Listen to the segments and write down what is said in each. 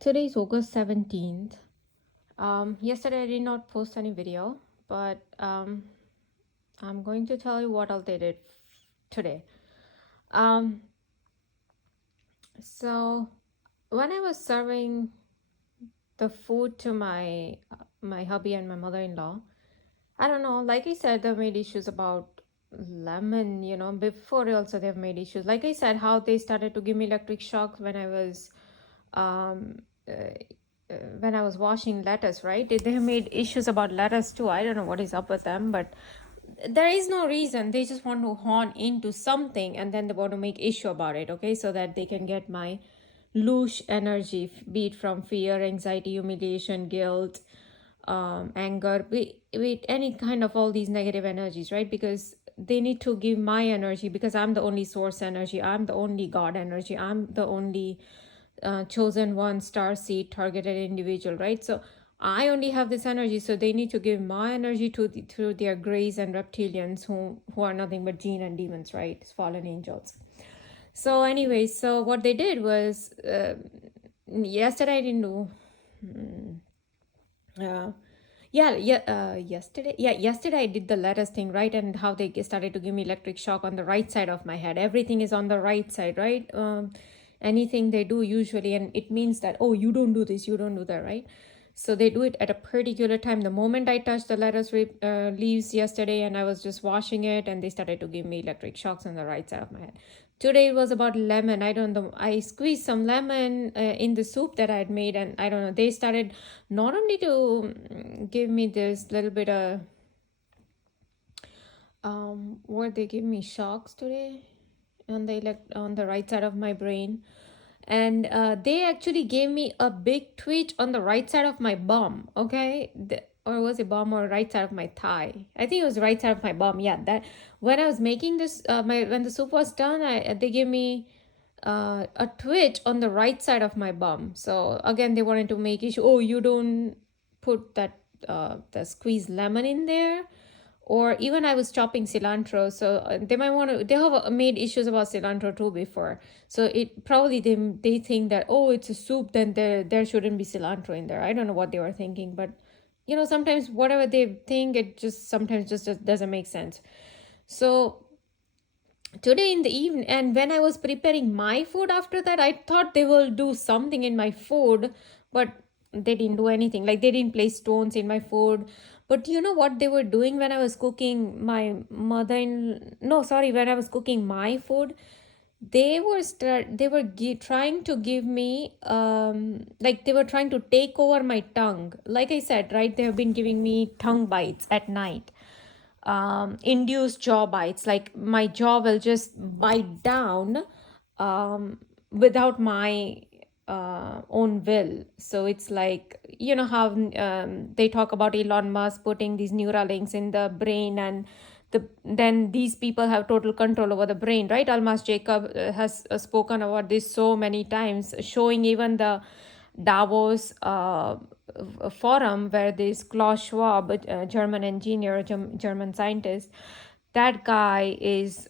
Today is August 17th. Yesterday I did not post any video, but I'm going to tell you what all they did today. Um, so when I was serving the food to my hubby and my mother-in-law, I don't know, like I said, they made issues about lemon, before also they've made issues. Like I said, how they started to give me electric shocks um, uh, when I was washing lettuce, right? They have made issues about lettuce too. I don't know what is up with them, but there is no reason. They just want to horn into something and then they want to make issue about it, okay? So that they can get my loose energy, be it from fear, anxiety, humiliation, guilt, anger, with any kind of all these negative energies, right? Because they need to give my energy because I'm the only source energy. I'm the only God energy. I'm the only chosen one, star seed targeted individual, right? So I only have this energy, so they need to give my energy to their grays and reptilians who are nothing but jinn and demons, right? Fallen angels. So anyway, so what they did was yesterday I didn't do. Uh, yesterday I did the lettuce thing, right? And how they started to give me electric shock on the right side of my head. Everything is on the right side, right? Anything they do usually, and it means that, oh, you don't do this, you don't do that, right? So they do it at a particular time. The moment I touched the lettuce leaves yesterday and I was just washing it, and they started to give me electric shocks on the right side of my head. Today it was about lemon. I don't know. I squeezed some lemon in the soup that I had made, and I don't know. They started not only to give me this little bit of what they give me shocks today on the right side of my brain, and they actually gave me a big twitch on the right side of my bum, okay? Or was it bum or right side of my thigh? I think it was right side of my bum. Yeah, that when I was making this when the soup was done, they gave me a twitch on the right side of my bum. So again, they wanted to make issue, oh, you don't put that the squeezed lemon in there. Or even I was chopping cilantro, so they might want to. They have made issues about cilantro too before, so it probably they think that, oh, it's a soup, then there shouldn't be cilantro in there. I don't know what they were thinking, but sometimes whatever they think, it just sometimes just doesn't make sense. So today in the evening, and when I was preparing my food after that, I thought they will do something in my food, but they didn't do anything. Like, they didn't place stones in my food. But you know what they were doing when I was cooking my mother in no sorry when I was cooking my food? Trying to give me like, they were trying to take over my tongue. Like I said, right, they have been giving me tongue bites at night, induced jaw bites. Like, my jaw will just bite down without my own will. So it's like, how they talk about Elon Musk putting these neural links in the brain, and then these people have total control over the brain, right? Almas Jacob has spoken about this so many times, showing even the Davos forum where this Klaus Schwab, a German engineer, German scientist, that guy is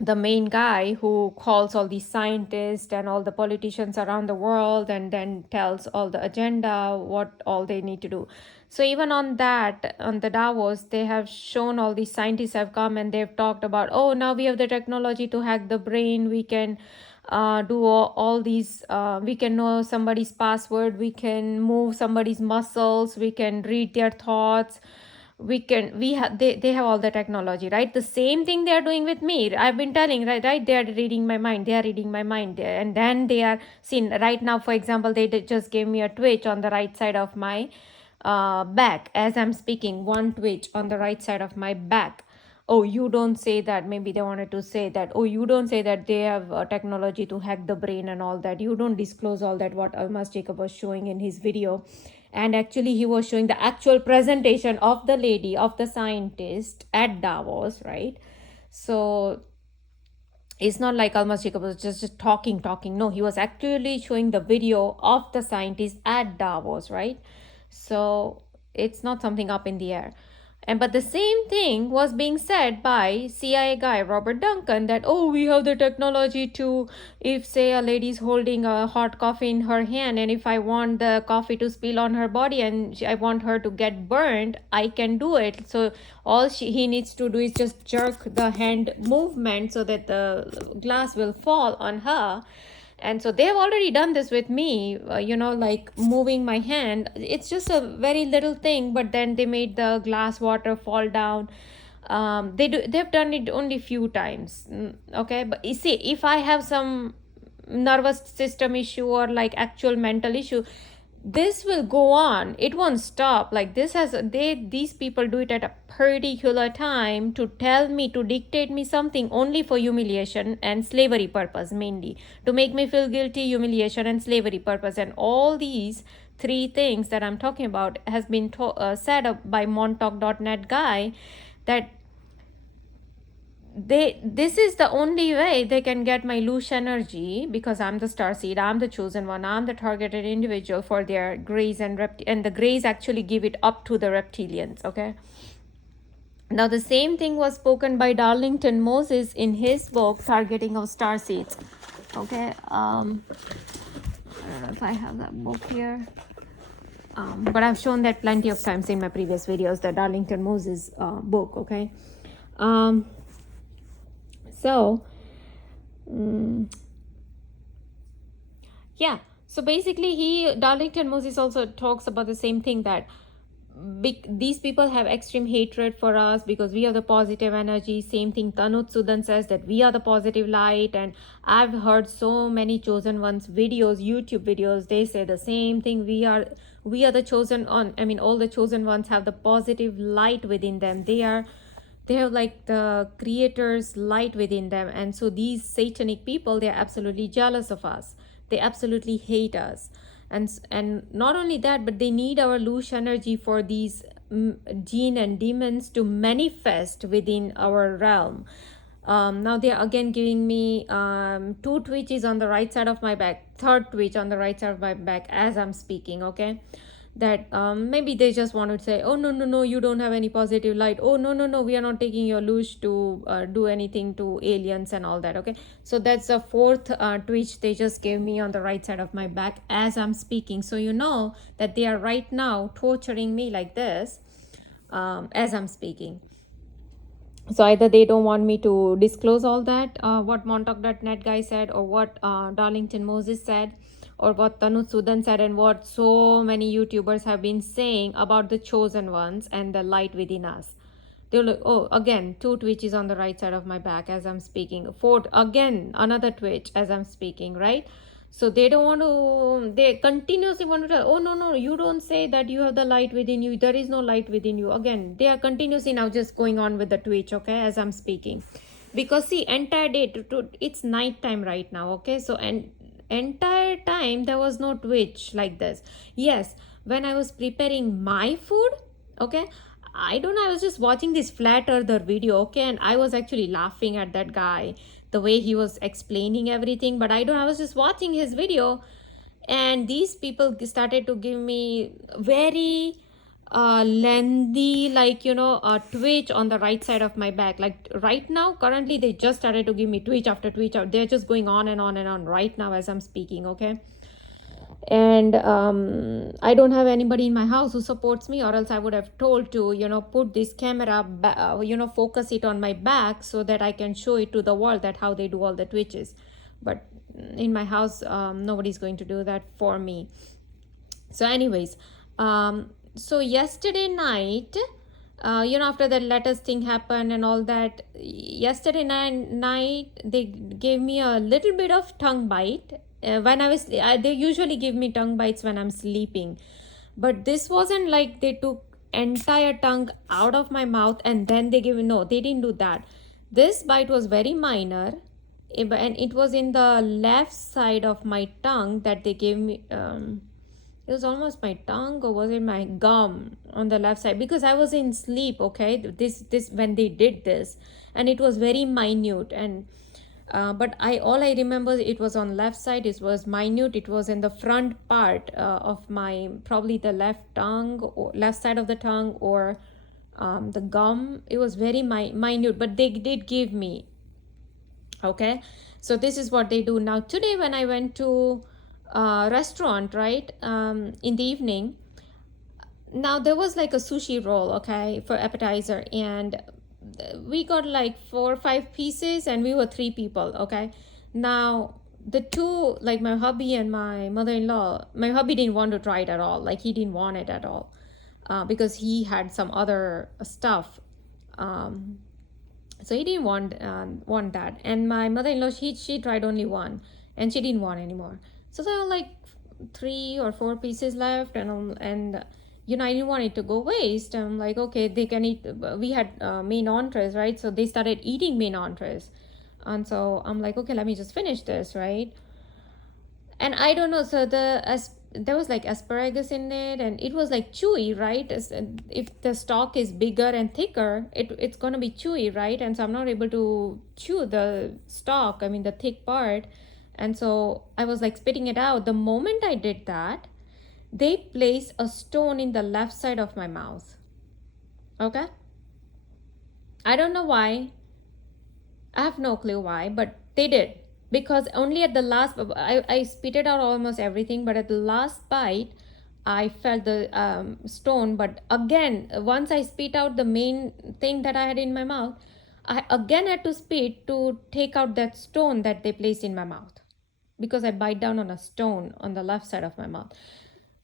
the main guy who calls all these scientists and all the politicians around the world, and then tells all the agenda, what all they need to do. So even on the Davos, they have shown all these scientists have come and they've talked about, oh, now we have the technology to hack the brain. We can do all these, we can know somebody's password, we can move somebody's muscles, we can read their thoughts, they have all the technology, right? The same thing they are doing with me. I've been telling, right, they are reading my mind, and then they are seen right now. For example, they just gave me a twitch on the right side of my back as I'm speaking. One twitch on the right side of my back. Oh, you don't say that. Maybe they wanted to say that, oh, you don't say that they have technology to hack the brain and all that. You don't disclose all that, what Almas Jacob was showing in his video. And actually, he was showing the actual presentation of the lady, of the scientist at Davos, right? So it's not like Almas Jacob was just talking. No, he was actually showing the video of the scientist at Davos, right? So it's not something up in the air. And but the same thing was being said by CIA guy Robert Duncan, that oh, we have the technology to, if say a lady's holding a hot coffee in her hand, and if I want the coffee to spill on her body and I want her to get burned, I can do it. So all he needs to do is just jerk the hand movement so that the glass will fall on her. And so they have already done this with me, like moving my hand. It's just a very little thing, but then they made the glass water fall down. They've done it only few times. Okay, but you see, if I have some nervous system issue or like actual mental issue, this will go on, it won't stop. Like this has these people do it at a particular time to tell me, to dictate me something only for humiliation and slavery purpose, mainly to make me feel guilty, humiliation and slavery purpose. And all these three things that I'm talking about has been said up by montauk.net guy, that this is the only way they can get my loose energy, because I'm the starseed, I'm the chosen one, I'm the targeted individual for their greys and the greys actually give it up to the reptilians. Okay, now the same thing was spoken by Darlington Moses in his book Targeting of Starseeds. Okay, I don't know if I have that book here, but I've shown that plenty of times in my previous videos, the Darlington Moses book. Okay, so yeah, so basically Darlington Moses also talks about the same thing, that these people have extreme hatred for us because we are the positive energy. Same thing Tanut Sudan says, that we are the positive light. And I've heard so many chosen ones videos, YouTube videos, they say the same thing. We are the chosen on. I mean, all the chosen ones have the positive light within them. They have like the creator's light within them. And so these satanic people, they're absolutely jealous of us, they absolutely hate us. And not only that, but they need our loose energy for these jinn and demons to manifest within our realm. Now they are again giving me 2 twitches on the right side of my back, third twitch on the right side of my back as I'm speaking. Okay, that maybe they just want to say, oh no, you don't have any positive light, oh no, we are not taking your lush to do anything to aliens and all that. Okay, so that's the 4th twitch they just gave me on the right side of my back as I'm speaking. So you know that they are right now torturing me like this as I'm speaking. So either they don't want me to disclose all that, what montauk.net guy said, or what Darlington Moses said, or what Tanut Sudan said, and what so many YouTubers have been saying about the chosen ones and the light within us. They're like, oh, again, 2 twitches on the right side of my back as I'm speaking. 4th, again, another twitch as I'm speaking, right? So they don't want to, they continuously want to tell, oh no, you don't say that you have the light within you, there is no light within you. Again, they are continuously now just going on with the twitch, okay, as I'm speaking. Because see, entire day, it's night time right now, okay? So entire time there was no twitch like this. Yes, when I was preparing my food, okay, I don't know, I was just watching this flat earther video, okay, and I was actually laughing at that guy, the way he was explaining everything. But I was just watching his video, and these people started to give me very lengthy, like, a twitch on the right side of my back. Like right now, currently, they just started to give me twitch after twitch. They're just going on and on and on right now as I'm speaking, okay? And I don't have anybody in my house who supports me, or else I would have told to put this camera focus it on my back so that I can show it to the world, that how they do all the twitches. But in my house, nobody's going to do that for me. So anyways, so yesterday night, after that letters thing happened and all that, yesterday night they gave me a little bit of tongue bite. When they usually give me tongue bites when I'm sleeping, but this wasn't like they took entire tongue out of my mouth and then they gave me. No, they didn't do that. This bite was very minor, and it was in the left side of my tongue that they gave me. It was almost my tongue, or was it my gum on the left side, because I was in sleep, okay, this when they did this, and it was very minute. And but all I remember, it was on left side, it was minute, it was in the front part of my, probably the left tongue, or left side of the tongue, or The gum, it was very minute, but they did give me. Okay, so this is what they do. Now today when I went to restaurant, right, in the evening, now there was like a sushi roll, okay, for appetizer, and we got like 4 or 5 pieces, and we were 3 people. Okay, now the two, like my hubby and my mother-in-law, my hubby didn't want to try it at all, like he didn't want it at all, because he had some other stuff, um, so he didn't want that. And my mother-in-law, she tried only one, and she didn't want anymore. So there were like 3 or 4 pieces left, and I didn't want it to go waste. I'm like, okay, they can eat. We had main entrees, right? So they started eating main entrees, and so I'm like, okay, let me just finish this, right? And I don't know, so there was like asparagus in it, and it was like chewy, right? If the stalk is bigger and thicker, it's gonna be chewy, right? And so I'm not able to chew the stalk, I mean the thick part. And so I was like spitting it out. The moment I did that, they placed a stone in the left side of my mouth. Okay, I don't know why. I have no clue why, but they did. Because only at the last, I spit out almost everything, but at the last bite, I felt the stone. But again, once I spit out the main thing that I had in my mouth, I again had to spit to take out that stone that they placed in my mouth, because I bite down on a stone on the left side of my mouth.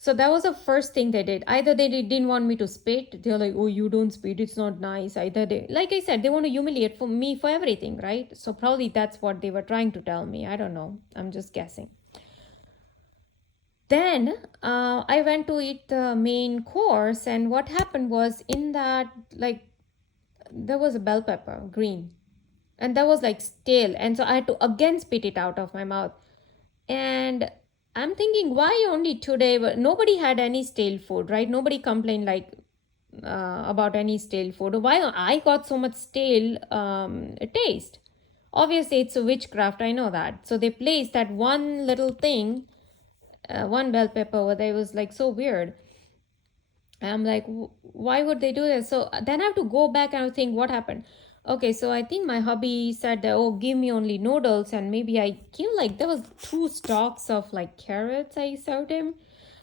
So that was the first thing they did. Either they didn't want me to spit. They're like, oh, you don't spit. It's not nice. Either they, like I said, they want to humiliate for me for everything, right? So probably that's what they were trying to tell me. I don't know. I'm just guessing. Then I went to eat the main course. And what happened was, in that, like, there was a bell pepper, green. And that was like stale. And so I had to again spit it out of my mouth. And I'm thinking, why only today? Nobody had any stale food, right? Nobody complained like about any stale food. Why I got so much stale taste? Obviously, it's a witchcraft. I know that. So they placed that one little thing, one bell pepper over there. It was like so weird. And I'm like, why would they do this? So then I have to go back and think what happened. Okay, so I think my hubby said that, oh, give me only noodles, and maybe I gave, like, there was 2 stalks of like carrots I served him.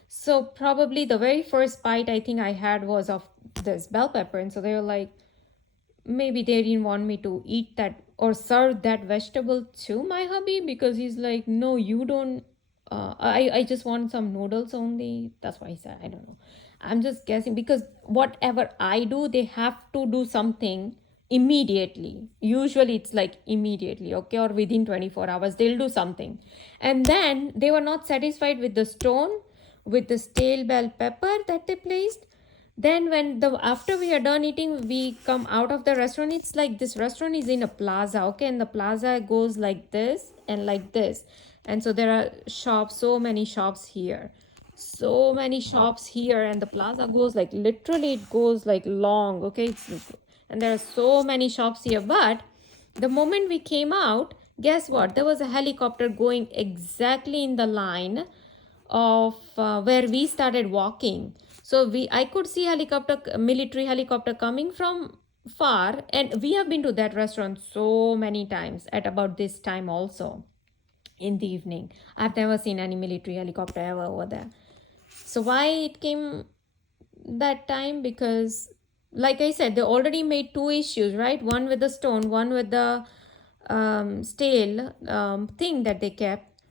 So probably the very first bite I think I had was of this bell pepper, and so they were like, maybe they didn't want me to eat that or serve that vegetable to my hubby, because he's like, no, you don't. I just want some noodles only. That's why he said. I don't know. I'm just guessing, because whatever I do, they have to do something immediately. Usually it's like immediately, okay, or within 24 hours they'll do something. And then they were not satisfied with the stone, with the stale bell pepper that they placed. Then when the after we are done eating, we come out of the restaurant. It's like this restaurant is in a plaza, okay, and the plaza goes like this and like this. And so there are shops, so many shops here, so many shops here, and the plaza goes like, literally it goes like long, okay. And there are so many shops here. But the moment we came out, guess what, there was a helicopter going exactly in the line of where we started walking. So I could see military helicopter coming from far, and we have been to that restaurant so many times at about this time also in the evening. I've never seen any military helicopter ever over there. So why it came that time? Because like I said, they already made 2 issues, right? One with the stone, one with the stale thing that they kept.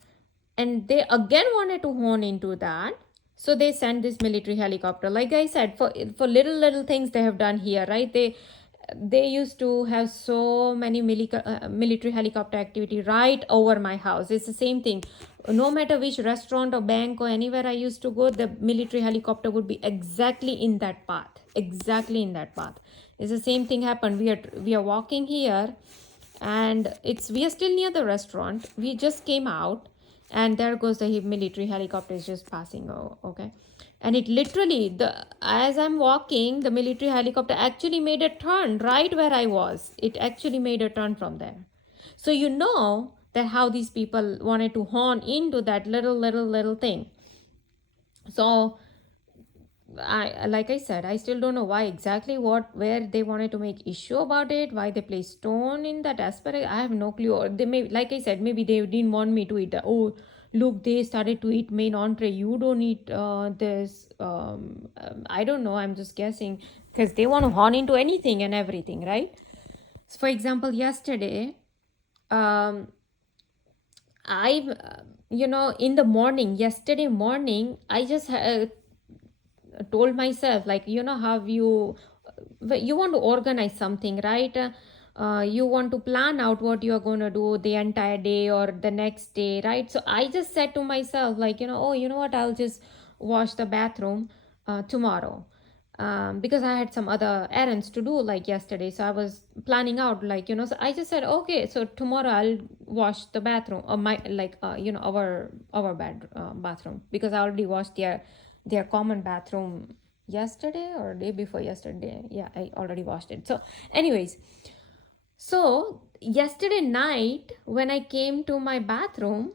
And they again wanted to hone into that. So they sent this military helicopter. Like I said, for little things they have done here, right? They used to have so many military helicopter activity right over my house. It's the same thing. No matter which restaurant or bank or anywhere I used to go, the military helicopter would be exactly in that path. Exactly in that path. It's the same thing happened. We are walking here, and we are still near the restaurant. We just came out, and there goes the military helicopter is just passing. Oh, okay. And it literally, as I'm walking, the military helicopter actually made a turn right where I was. It actually made a turn from there. So you know that how these people wanted to hone into that little thing. So I like I said, I still don't know why exactly where they wanted to make issue about it, why they placed stone in that asparagus. I have no clue. Or they may, like I said, maybe they didn't want me to eat that. Oh, look, they started to eat main entree. You don't eat this. I don't know. I'm just guessing because they want to horn into anything and everything, right? So, for example, yesterday, um, in the morning, yesterday morning, I just told myself, like, how you want to organize something, right? You want to plan out what you are going to do the entire day or the next day, right? So I just said to myself, like, oh, you know what, I'll just wash the bathroom tomorrow, because I had some other errands to do like yesterday. So I was planning out, like, so I just said, okay, so tomorrow I'll wash the bathroom, or my, like, our bathroom, because I already washed their common bathroom yesterday or day before yesterday. Yeah, I already washed it. So, anyways, so yesterday night when I came to my bathroom,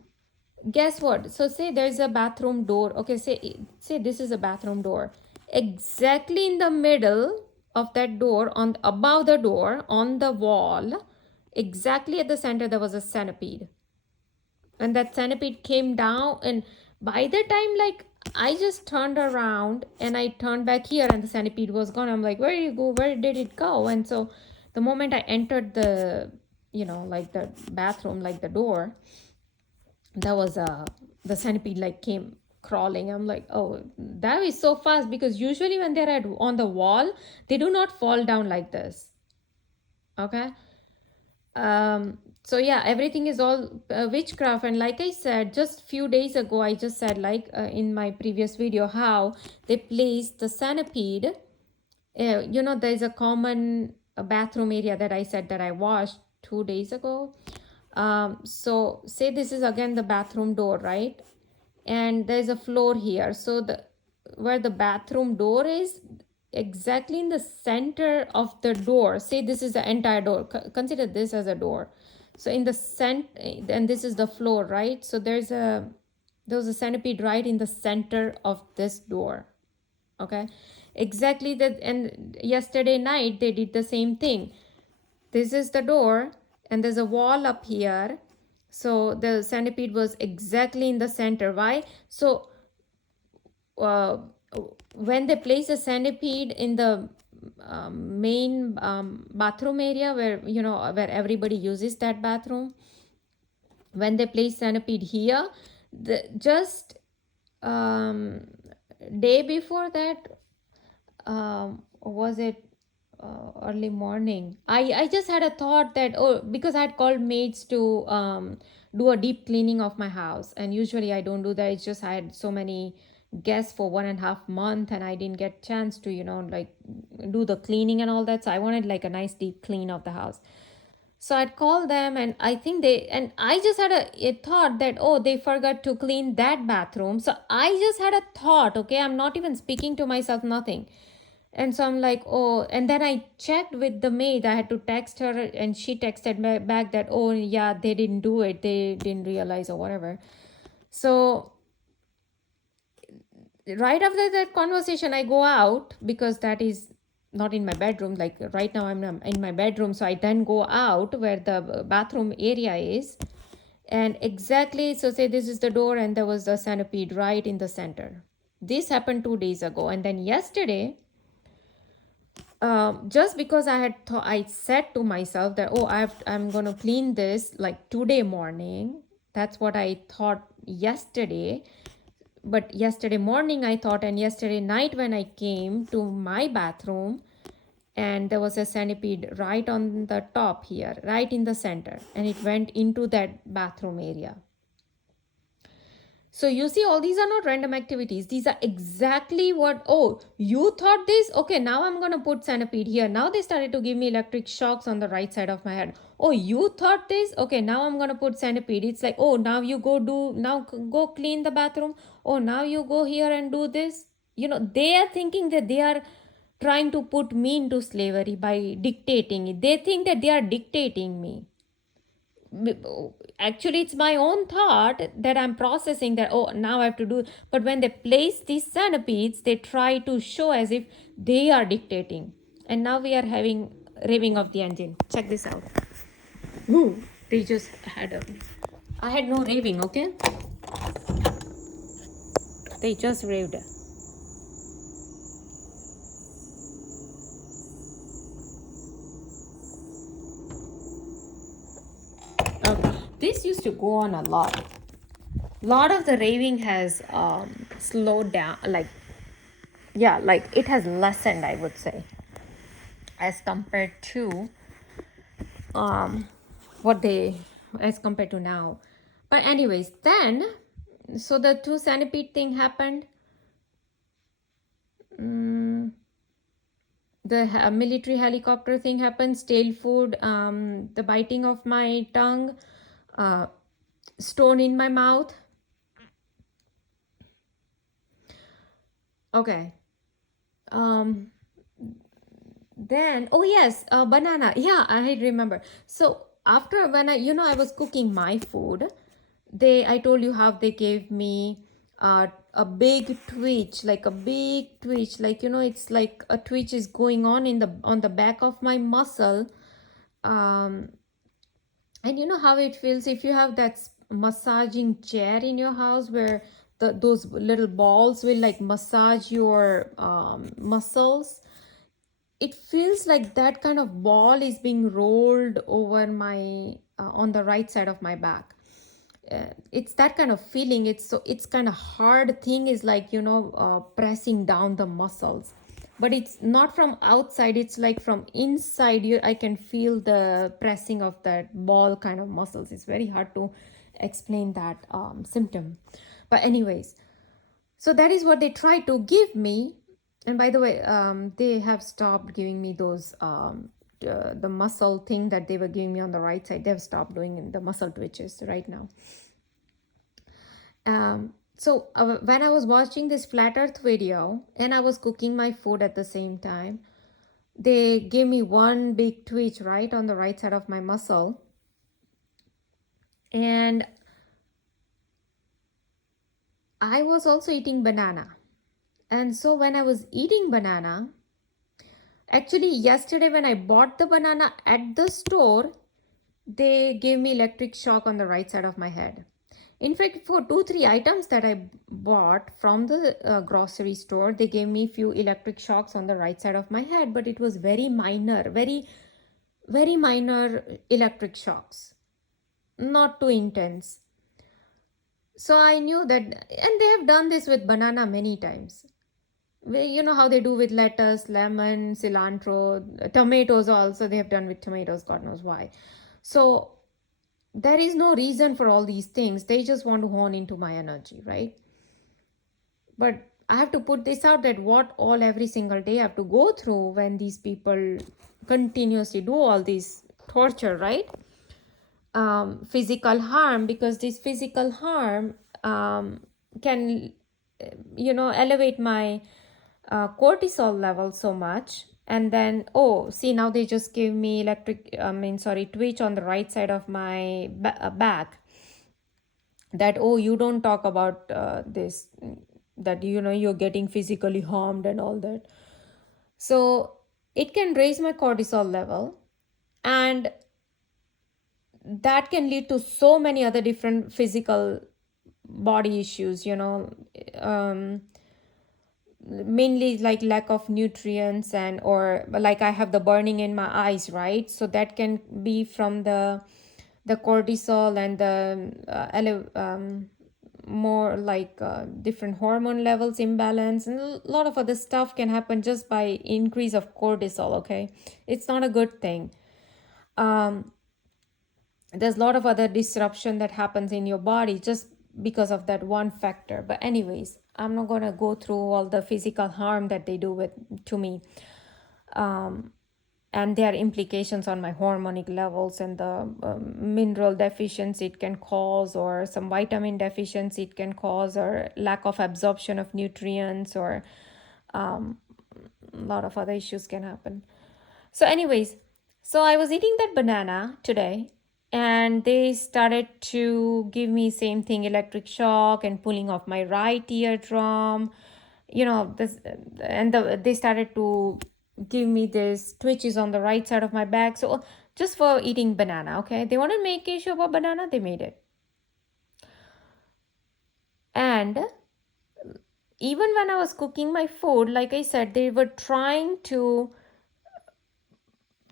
guess what? So say there's a bathroom door. Okay, say this is a bathroom door. Exactly in the middle of that door, on above the door on the wall, exactly at the center, there was a centipede. And that centipede came down, and by the time, like, I just turned around and I turned back here and the centipede was gone. I'm like, where did you go? Where did it go? And so the moment I entered the, like the bathroom, like the door, that was the centipede like came crawling. I'm like, oh, that is so fast, because usually when they're on the wall, they do not fall down like this. Okay. So yeah, everything is all witchcraft. And like I said, just few days ago, I just said, like, in my previous video, how they placed the centipede. There's a common bathroom area that I said that I washed 2 days ago. So say this is again the bathroom door, right? And there's a floor here. So the where the bathroom door is, exactly in the center of the door. Say this is the entire door. Consider this as a door. So in the center, and this is the floor, right? So there was a centipede right in the center of this door. Okay, exactly that. And yesterday night they did the same thing. This is the door, and there's a wall up here. So the centipede was exactly in the center. Why? So uh, when they place a centipede in the main bathroom area, where everybody uses that bathroom, when they place centipede here, just um, day before that, was it early morning, I just had a thought that, oh, because I had called maids to do a deep cleaning of my house, and usually I don't do that. It's just I had so many guests for 1.5 months, and I didn't get chance to like do the cleaning and all that. So I wanted like a nice deep clean of the house. So I'd call them, and I think and I just had a thought that, oh, they forgot to clean that bathroom. So I just had a thought, okay, I'm not even speaking to myself, nothing. And so I'm like, oh, and then I checked with the maid. I had to text her, and she texted me back that, oh, yeah, they didn't do it. They didn't realize or whatever. So right after that conversation, I go out, because that is not in my bedroom. Like right now, I'm in my bedroom. So I then go out where the bathroom area is. And exactly, so say this is the door, and there was the centipede right in the center. This happened 2 days ago. And then yesterday, just because I said to myself that, oh, I'm gonna clean this like today morning. That's what I thought yesterday. But yesterday morning I thought, and yesterday night when I came to my bathroom, and there was a centipede right on the top here, right in the center, and it went into that bathroom area. So you see, all these are not random activities. These are exactly what, oh, you thought this? Okay, now I'm going to put centipede here. Now they started to give me electric shocks on the right side of my head. Oh, you thought this? Okay, now I'm going to put centipede. It's like, oh, now you go clean the bathroom. Oh, now you go here and do this. They are thinking that they are trying to put me into slavery by dictating it. They think that they are dictating me. actually it's my own thought that I'm processing, that oh, now I have to do. But when they place these centipedes, they try to show as if they are dictating. And now we are having raving of the engine. Check this out. Ooh, they just had a, I had no raving, okay? They just raved. Okay. This used to go on a lot. Lot of the raving has slowed down, like, yeah, like it has lessened, I would say, as compared to um what they, as compared to now. But anyways, then, so the two centipede thing happened. The military helicopter thing happened, stale food, the biting of my tongue, uh, stone in my mouth. Okay. um then, oh yes, banana, yeah, I remember. So after, when I was cooking my food, I told you how they gave me a big twitch, like a big twitch, like it's like a twitch is going on the back of my muscle. um and you know how it feels if you have that massaging chair in your house, where those little balls will like massage your muscles. It feels like that kind of ball is being rolled over my on the right side of my back. It's that kind of feeling. It's kind of hard thing is like pressing down the muscles, but it's not from outside, it's like from inside you. I can feel the pressing of that ball kind of muscles. It's very hard to explain that symptom. But anyways, so that is what they try to give me. And by the way, they have stopped giving me those the muscle thing that they were giving me on the right side. They have stopped doing the muscle twitches right now. So when I was watching this flat earth video and I was cooking my food at the same time, they gave me one big twitch right on the right side of my muscle. And I was also eating banana. And so when I was eating banana, actually yesterday when I bought the banana at the store, they gave me electric shock on the right side of my head. In fact, for 2-3 items that I bought from the grocery store, they gave me few electric shocks on the right side of my head, but it was very minor, very minor electric shocks, not too intense. So I knew that, and they have done this with banana many times. You know how they do with lettuce, lemon, cilantro, tomatoes also. They have done with tomatoes, God knows why. So there is no reason for all these things. They just want to hone into my energy, right? But I have to put this out, that what all every single day I have to go through when these people continuously do all this torture, right? Physical harm, because this physical harm can elevate my cortisol level so much. And then, oh, see, now they just gave me twitch on the right side of my back. That, oh, you don't talk about this, that you're getting physically harmed and all that. So it can raise my cortisol level, and that can lead to so many other different physical body issues, mainly like lack of nutrients, and or like I have the burning in my eyes, right? So that can be from the cortisol and the more like different hormone levels imbalance, and a lot of other stuff can happen just by increase of cortisol. Okay, it's not a good thing. There's a lot of other disruption that happens in your body just because of that one factor. But anyways, I'm not going to go through all the physical harm that they do to me, and their implications on my hormonic levels, and the mineral deficiency it can cause, or some vitamin deficiency it can cause, or lack of absorption of nutrients, or a lot of other issues can happen. So anyways, so I was eating that banana today, and they started to give me same thing, electric shock and pulling off my right eardrum, this. And they started to give me this twitches on the right side of my back. So just for eating banana, okay, they want to make issue about banana, they made it. And even when I was cooking my food, like I said, they were trying to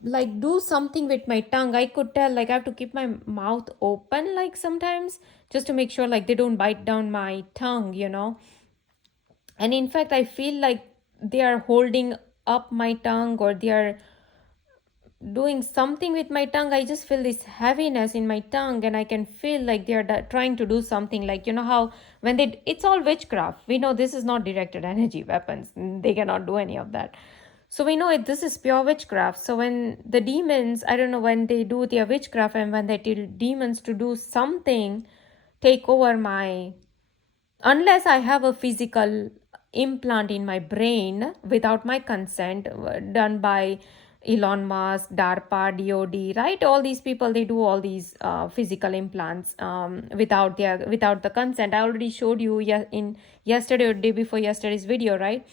like do something with my tongue. I could tell like I have to keep my mouth open like sometimes, just to make sure like they don't bite down my tongue. And in fact, I feel like they are holding up my tongue, or they are doing something with my tongue. I just feel this heaviness in my tongue, and I can feel like they are trying to do something, like how when it's all witchcraft. We know this is not directed energy weapons, they cannot do any of that. So we know this is pure witchcraft. So when the demons, I don't know, when they do their witchcraft, and when they tell demons to do something, take over my, unless I have a physical implant in my brain without my consent, done by Elon Musk, DARPA, DOD, right? All these people, they do all these physical implants without the consent. I already showed you in yesterday or day before yesterday's video, right?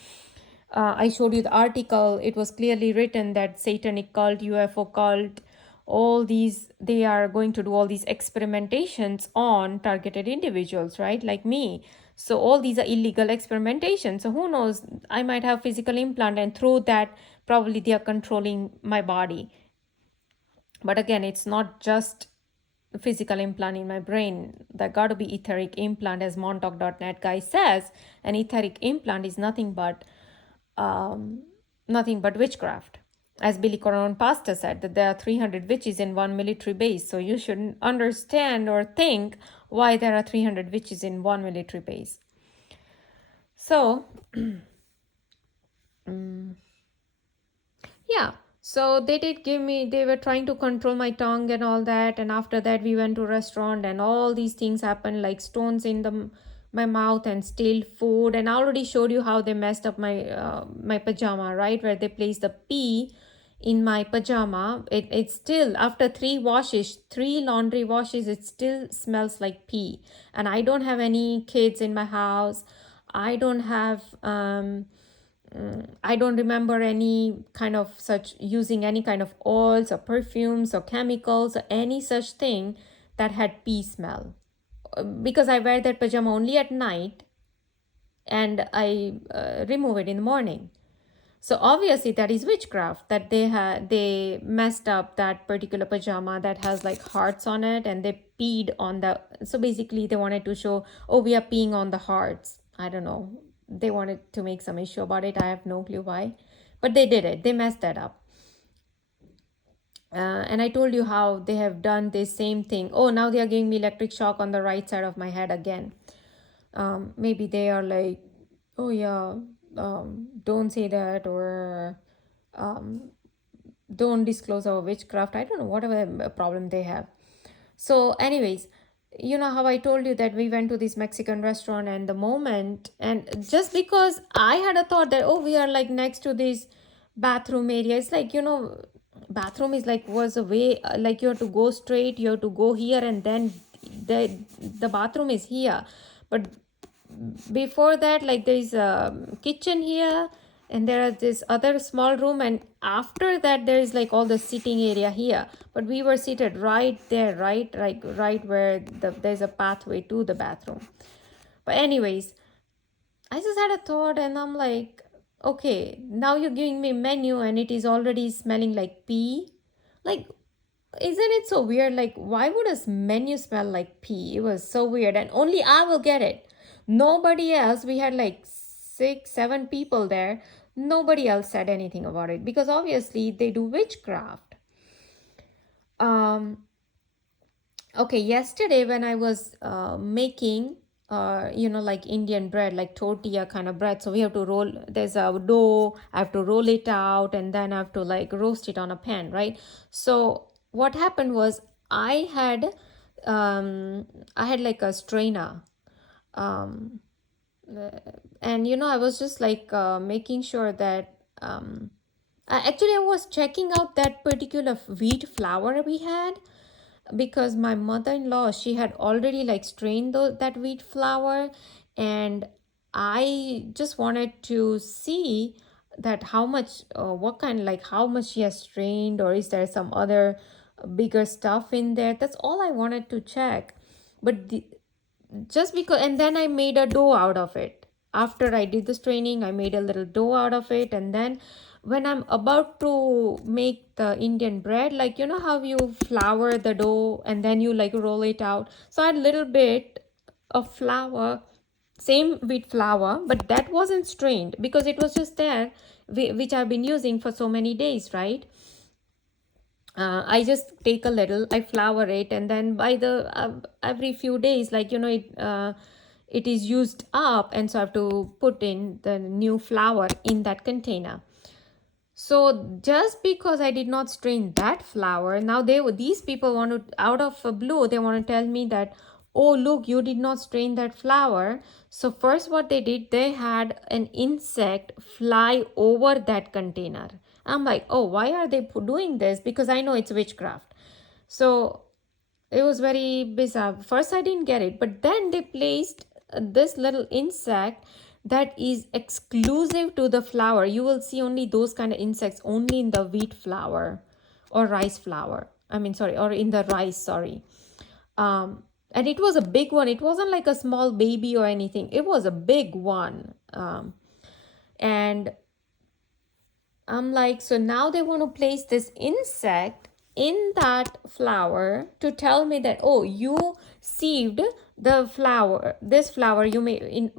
I showed you the article. It was clearly written that Satanic cult, UFO cult, all these, they are going to do all these experimentations on targeted individuals, right? Like me. So all these are illegal experimentations. So who knows? I might have physical implant, and through that, probably they are controlling my body. But again, it's not just physical implant in my brain. There got to be etheric implant, as montauk.net guy says. An etheric implant is um, nothing but witchcraft. As Billy Corron Pastor said, that there are 300 witches in one military base. So you should understand or think why there are 300 witches in one military base. So, yeah. So they did give me, they were trying to control my tongue and all that. And after that, we went to a restaurant, and all these things happened, like stones in my mouth and stale food. And I already showed you how they messed up my pajama, right? Where they placed the pee in my pajama. It still, after 3 laundry washes, it still smells like pee. And I don't have any kids in my house. I don't have I don't remember any kind of such using any kind of oils or perfumes or chemicals or any such thing that had pee smell. Because I wear that pajama only at night, and I remove it in the morning. So obviously that is witchcraft, that they messed up that particular pajama that has like hearts on it, and they peed on the, so basically they wanted to show, oh, we are peeing on the hearts. I don't know. They wanted to make some issue about it. I have no clue why. But they did it. They messed that up. And I told you how they have done this same thing. Oh, now they are giving me electric shock on the right side of my head again. Maybe they are like, oh yeah, don't say that, or don't disclose our witchcraft. I don't know, whatever problem they have. So anyways, you know how I told you that we went to this Mexican restaurant, and the moment, and just because I had a thought that, oh, we are like next to this bathroom area, it's like, bathroom is like, was a way, like you have to go straight, you have to go here, and then the bathroom is here. But before that, like there is a kitchen here, and there is this other small room, and after that there is like all the sitting area here. But we were seated right there, right, like right where there's a pathway to the bathroom. But anyways, I just had a thought, and I'm like, okay, now you're giving me menu, and it is already smelling like pee. Like, isn't it so weird? Like, why would a menu smell like pee? It was so weird, and only I will get it. Nobody else. We had like 6, 7 people there. Nobody else said anything about it, because obviously they do witchcraft. Okay, yesterday when I was making like Indian bread, like tortilla kind of bread. So we have to roll, there's a dough, I have to roll it out, and then I have to like roast it on a pan, right? So what happened was, I had like a strainer, and I was just like making sure that actually I was checking out that particular wheat flour we had, because my mother-in-law, she had already like strained that wheat flour, and I just wanted to see that how much, what kind, like how much she has strained, or is there some other bigger stuff in there. That's all I wanted to check. But just because, and then I made a dough out of it. After I did this training, I made a little dough out of it, and then when I'm about to make the Indian bread, like you know how you flour the dough and then you like roll it out. So I had a little bit of flour, same wheat flour, but that wasn't strained because it was just there, which I've been using for so many days, right? I just take a little, I flour it, and then by the every few days, like you know, it is used up, and so I have to put in the new flour in that container. So just because I did not strain that flour, now these people want to, out of a blue, they want to tell me that, oh look, you did not strain that flour. So first what they did, they had an insect fly over that container. I'm like, oh, why are they doing this? Because I know it's witchcraft. So it was very bizarre. First, I didn't get it, but then they placed this little insect that is exclusive to the flour. You will see only those kind of insects only in the wheat flour or rice flour. I mean, sorry, or in the rice, sorry. And it was a big one. It wasn't like a small baby or anything. It was a big one. And I'm like, so now they want to place this insect in that flour to tell me that, oh, you sieved the flour, this flour you made in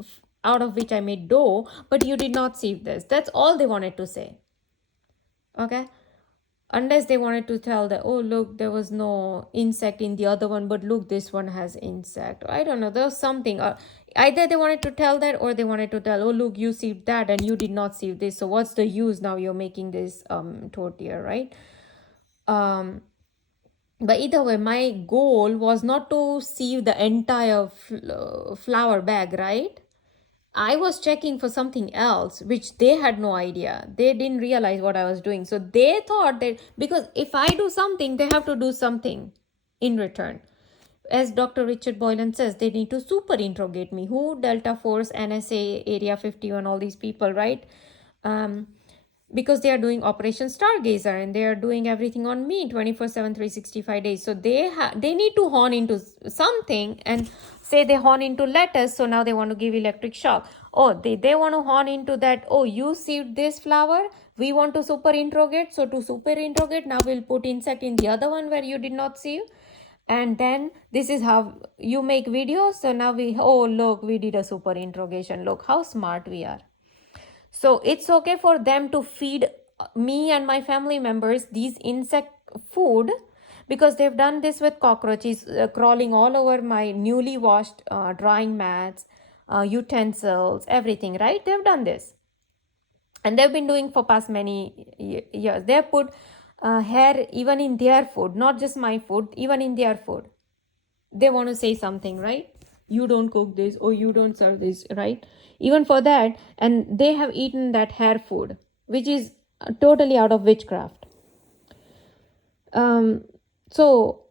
out of which I made dough, but you did not sieve this. That's all they wanted to say. Okay. Unless they wanted to tell that, oh, look, there was no insect in the other one, but look, this one has insect. I don't know. There was something. Either they wanted to tell that, or they wanted to tell, oh, look, you sieved that and you did not sieve this. So what's the use now? You're making this tortilla, right? But either way, my goal was not to sieve the entire flour bag, right? I was checking for something else, which they had no idea. They didn't realize what I was doing. So they thought that because if I do something, they have to do something in return. As Dr. Richard Boylan says, they need to super interrogate me. Who? Delta Force, NSA, Area 51, all these people, right? Because they are doing Operation Stargazer and they are doing everything on me 24/7, 365 days. So they need to horn into something and say they horn into letters. So now they want to give electric shock. Oh, they want to horn into that. Oh, you sieved this flower. We want to super interrogate. So to super interrogate, now we'll put insect in the other one where you did not sieve. And then this is how you make videos. So now oh, look, we did a super interrogation. Look how smart we are. So it's okay for them to feed me and my family members these insect food because they've done this with cockroaches crawling all over my newly washed drying mats, utensils, everything, right? They've done this. And they've been doing for past many years. They've put hair even in their food, not just my food, even in their food. They want to say something, right? You don't cook this or you don't serve this, right? Even for that, and they have eaten that hair food, which is totally out of witchcraft. So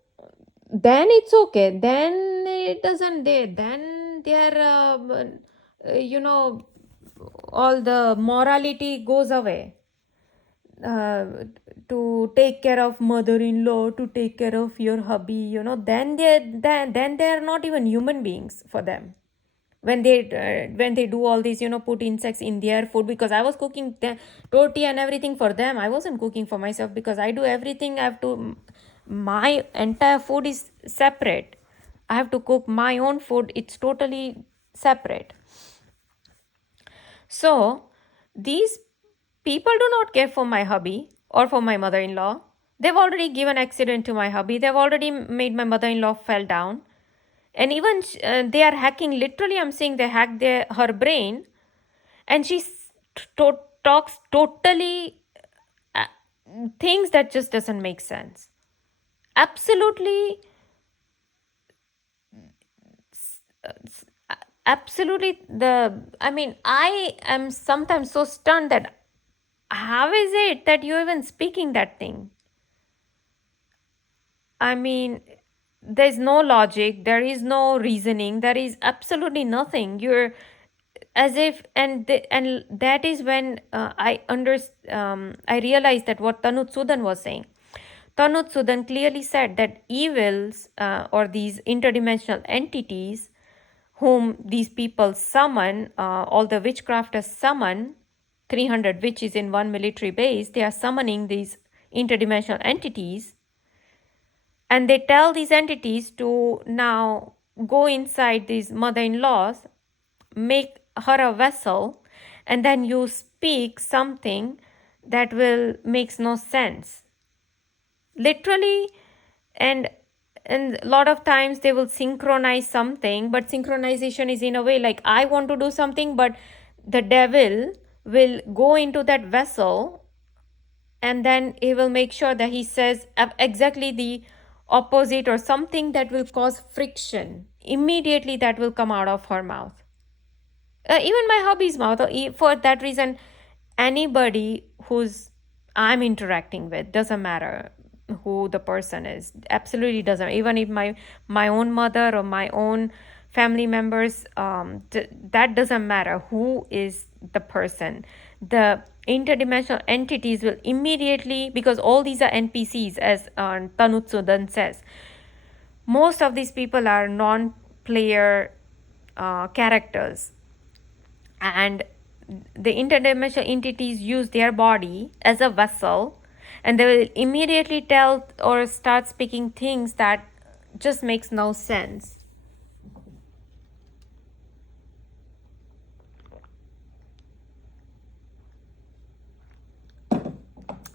then it's okay. Then it doesn't. Then they're all the morality goes away. To take care of mother-in-law, to take care of your hubby, then they're not even human beings for them. When they do all this, put insects in their food, because I was cooking tortilla and everything for them. I wasn't cooking for myself because I do everything. I have to, my entire food is separate. I have to cook my own food. It's totally separate. So these people do not care for my hubby or for my mother-in-law. They've already given accident to my hubby. They've already made my mother-in-law fell down. And even they are hacking, literally I'm saying they hacked her brain. And she talks totally uh, things that just doesn't make sense. Absolutely, absolutely. I am sometimes so stunned that how is it that you're even speaking that thing? I mean, there's no logic, there is no reasoning, there is absolutely nothing. You're as if, and that is when I realized that what Tanut Sudan was saying. Tanut Sudan clearly said that evils, or these interdimensional entities whom these people summon, all the witchcrafters summon, 300 witches in one military base, they are summoning these interdimensional entities, and they tell these entities to now go inside these mother-in-laws, make her a vessel, and then you speak something that will makes no sense, literally. And a lot of times they will synchronize something, but synchronization is in a way like I want to do something, but the devil will go into that vessel, and then he will make sure that he says exactly the opposite or something that will cause friction immediately, that will come out of her mouth. Even my hubby's mouth. For that reason, anybody who's I'm interacting with, doesn't matter who the person is, absolutely doesn't. Even if my own mother or my own family members, that doesn't matter who is the person. The interdimensional entities will immediately, because all these are NPCs, as Tanut Sudan says, most of these people are non-player characters, and the interdimensional entities use their body as a vessel, and they will immediately tell or start speaking things that just makes no sense.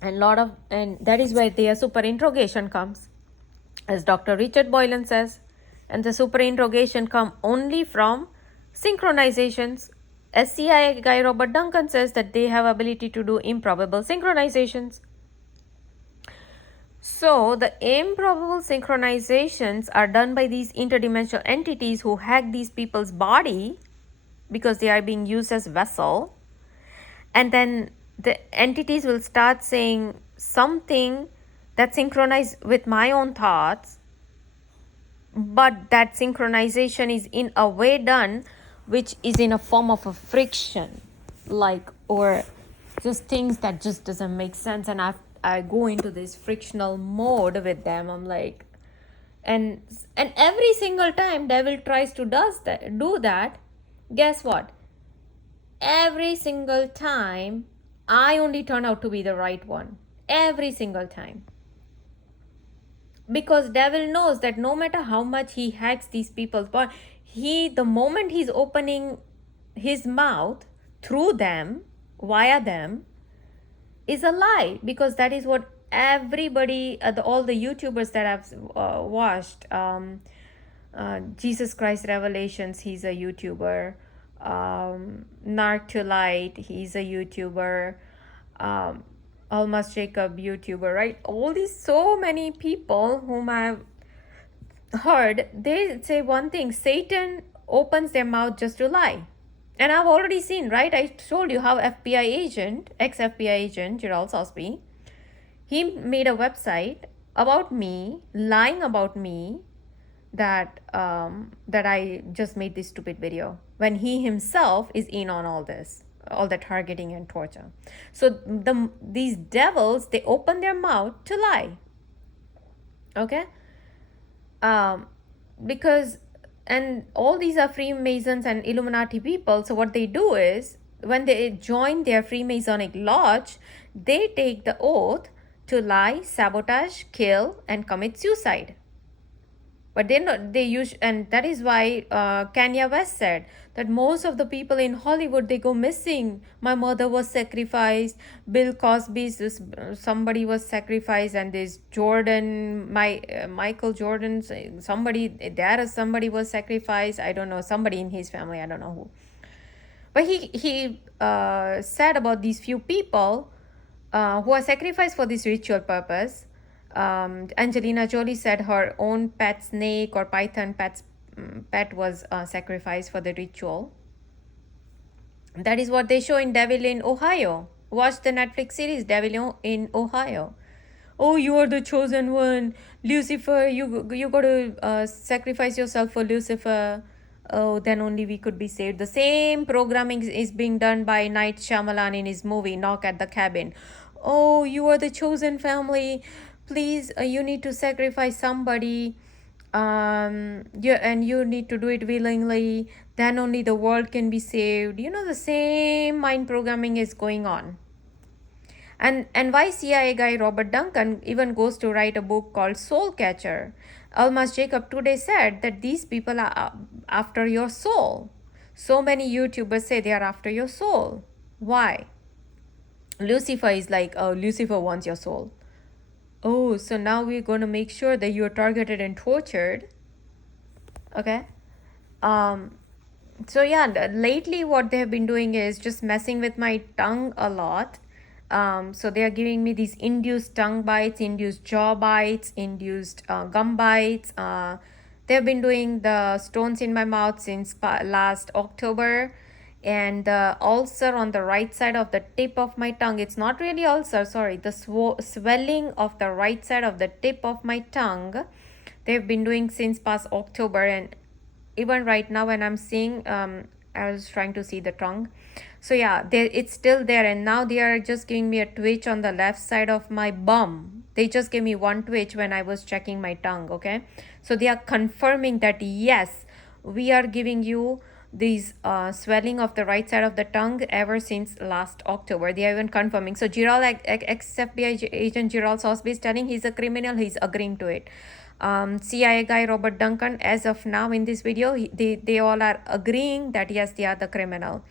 And that is where the super interrogation comes, as Dr. Richard Boylan says. And the super interrogation come only from synchronizations. SCI guy Robert Duncan says that they have ability to do improbable synchronizations. So the improbable synchronizations are done by these interdimensional entities who hack these people's body because they are being used as vessel. And then the entities will start saying something that synchronizes with my own thoughts, but that synchronization is in a way done which is in a form of a friction, like, or just things that just doesn't make sense, and I go into this frictional mode with them. I'm like, and every single time devil tries to do that, guess what, every single time I only turn out to be the right one, every single time. Because devil knows that no matter how much he hacks these people's body, the moment he's opening his mouth through them, via them, is a lie. Because that is what everybody, all the YouTubers that I've watched, Jesus Christ Revelations, he's a YouTuber, Narc to Light, he's a YouTuber, Almost Jacob, YouTuber, right? All these, so many people whom I've heard, they say one thing: Satan opens their mouth just to lie. And I've already seen, right? I told you how FBI agent, ex-FBI agent Gerald Sosby, he made a website about me, lying about me, that that I just made this stupid video, when he himself is in on all this, all the targeting and torture. So these devils, they open their mouth to lie. Okay? Because, and all these are Freemasons and Illuminati people. So what they do is, when they join their Freemasonic lodge, they take the oath to lie, sabotage, kill, and commit suicide. But they use, and that is why Kanye West said that most of the people in Hollywood, they go missing. My mother was sacrificed, Bill Cosby's, somebody was sacrificed, and this Michael Jordan, somebody was sacrificed. I don't know, somebody in his family, I don't know who. But he said about these few people who are sacrificed for this ritual purpose. Angelina Jolie said her own pet snake or python pet was sacrificed for the ritual. That is what they show in Devil in Ohio. Watch the Netflix series Devil in Ohio. oh, you are the chosen one, Lucifer, you got to sacrifice yourself for Lucifer. Oh, then only we could be saved. The same programming is being done by Night Shyamalan in his movie Knock at the Cabin. Oh, you are the chosen family, please, you need to sacrifice somebody, yeah, and you need to do it willingly, then only the world can be saved. The same mind programming is going on. And why CIA guy Robert Duncan even goes to write a book called Soul Catcher. Almas Jacob today said that these people are after your soul. So many YouTubers say they are after your soul. Why? Lucifer is like, oh, Lucifer wants your soul. Oh, so now we're going to make sure that you're targeted and tortured. Okay. Um, so yeah, lately what they have been doing is just messing with my tongue a lot. So they are giving me these induced tongue bites, induced jaw bites, induced gum bites. They have been doing the stones in my mouth since last October, and the ulcer on the right side of the tip of my tongue. It's not really ulcer, sorry, the swelling of the right side of the tip of my tongue. They've been doing since past October, and even right now when I'm seeing, I was trying to see the tongue. So yeah, it's still there, and now they are just giving me a twitch on the left side of my bum. They just gave me one twitch when I was checking my tongue. Okay, so they are confirming that yes, we are giving you these swelling of the right side of the tongue ever since last October. They are even confirming. So Giral, ex-FBI agent Giral Sosby is telling he's a criminal. He's agreeing to it. CIA guy Robert Duncan, as of now in this video, they all are agreeing that yes, they are the criminal.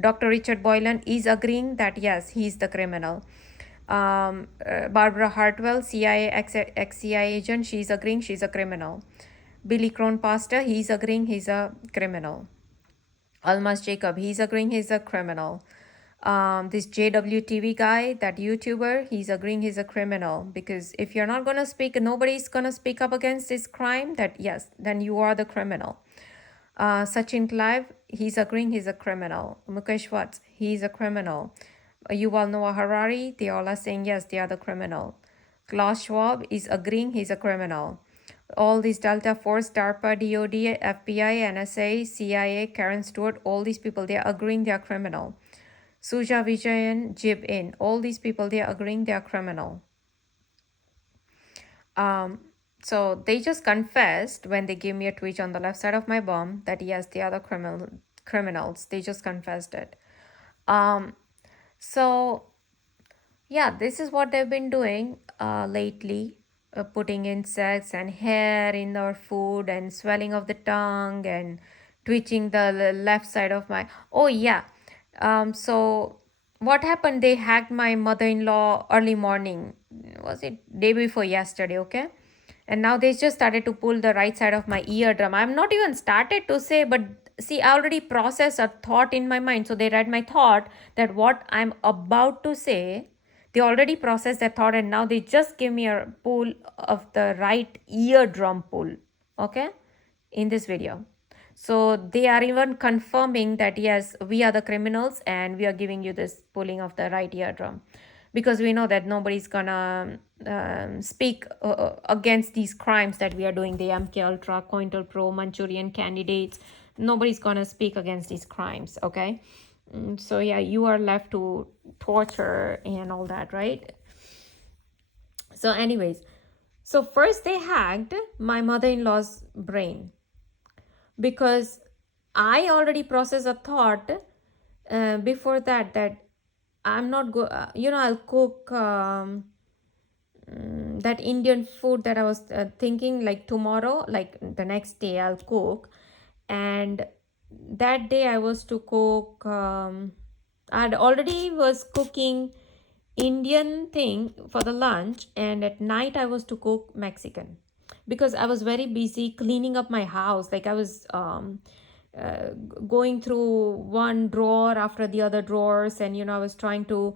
Dr. Richard Boylan is agreeing that yes, he's the criminal. Barbara Hartwell, CIA ex-CIA agent, she's agreeing she's a criminal. Billy Crone pastor, he's agreeing he's a criminal. Almas Jacob, he's agreeing he's a criminal. This JWTV guy, that YouTuber, he's agreeing he's a criminal, because if you're not gonna speak, nobody's gonna speak up against this crime, that yes, then you are the criminal. Sachin Clive, he's agreeing he's a criminal. Mukesh Watts, he's a criminal. Yuval Noah Harari, they all are saying yes, they are the criminal. Klaus Schwab is agreeing he's a criminal. All these Delta Force, DARPA, DOD, FBI, NSA, CIA, Karen Stewart, all these people, they are agreeing they are criminal. Suja Vijayan, Jib In, all these people, they are agreeing they are criminal. So they just confessed when they gave me a twitch on the left side of my bum that yes, they are the criminals. They just confessed it. So yeah, this is what they've been doing lately, putting insects and hair in our food and swelling of the tongue and twitching the left side of my, oh yeah. So what happened, they hacked my mother-in-law early morning, was it day before yesterday? Okay, and now they just started to pull the right side of my eardrum. I'm not even started to say, but see, I already processed a thought in my mind, so they read my thought, that what I'm about to say, they already processed that thought, and now they just give me a pull of the right eardrum pull, okay, in this video. So they are even confirming that yes, we are the criminals and we are giving you this pulling of the right eardrum, because we know that nobody's gonna speak against these crimes that we are doing, the MK Ultra, COINTELPRO, Manchurian candidates. Nobody's gonna speak against these crimes, okay? So yeah, you are left to torture and all that, right? So anyways, so first they hacked my mother-in-law's brain, because I already processed a thought before that I'm not I'll cook that Indian food that I was thinking, like tomorrow, like the next day I'll cook. And that day I was to cook, I'd already was cooking Indian thing for the lunch, and at night I was to cook Mexican, because I was very busy cleaning up my house. Like I was going through one drawer after the other drawers, and I was trying to